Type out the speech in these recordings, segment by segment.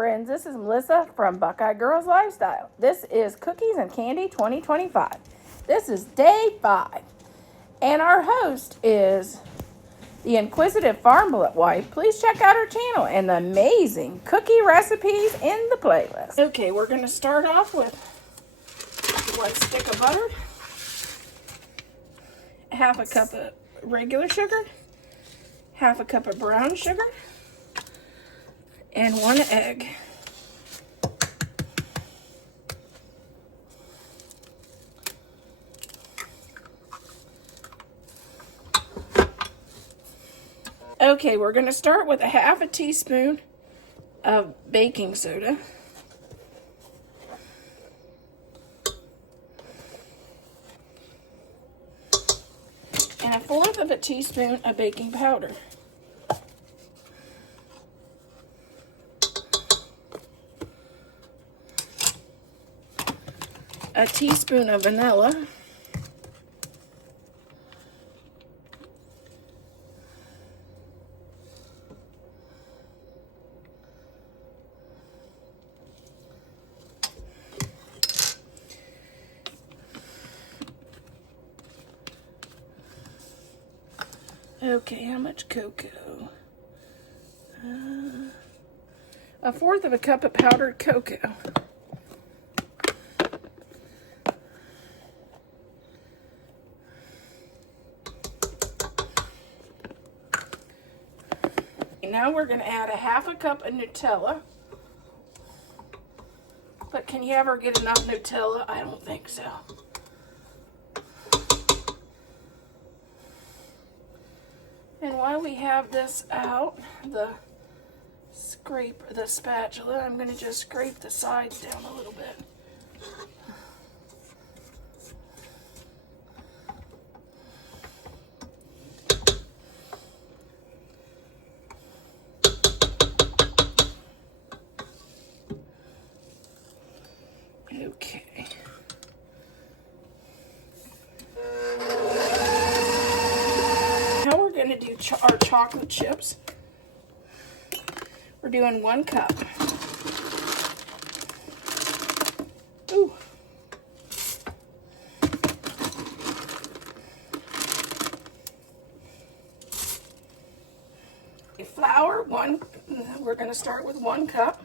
friends, this is Melissa from Buckeye Girls Lifestyle. This is Cookies and Candy 2025. This is day 5. And our host is the inquisitive farm wife. Please check out her channel and the amazing cookie recipes in the playlist. Okay, we're going to start off with 1 stick of butter, half a cup of regular sugar, half a cup of brown sugar, and 1 egg. Okay, we're going to start with a half a teaspoon of baking soda. And 1/4 of a teaspoon of baking powder. A teaspoon of vanilla. Okay, how much cocoa? 1/4 of a cup of powdered cocoa. Now we're going to add a half a cup of Nutella. But can you ever get enough Nutella? I don't think so. And while we have this out, the spatula, I'm going to just scrape the sides down a little bit. Okay. Now we're going to do our chocolate chips. We're doing 1 cup. Ooh. Flour, we're going to start with 1 cup.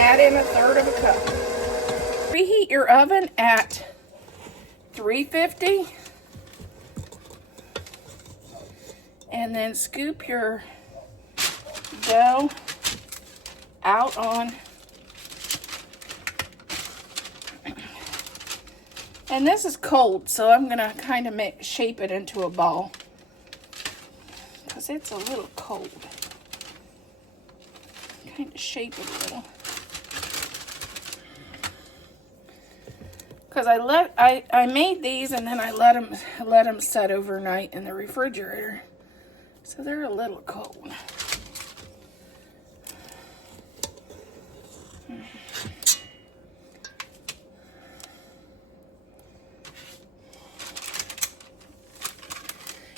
Add in 1/3 of a cup. Preheat your oven at 350 and then scoop your dough out on, and this is cold, so I'm gonna kind of shape it into a ball because it's a little cold. Kind of shape it a little. Because I made these and then I let them set overnight in the refrigerator, so they're a little cold.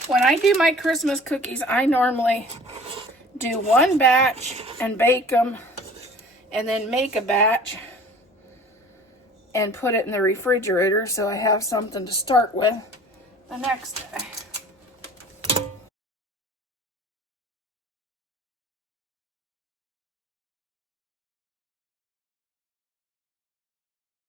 When I do my Christmas cookies, I normally do 1 batch and bake them, and then make a batch and put it in the refrigerator so I have something to start with the next day.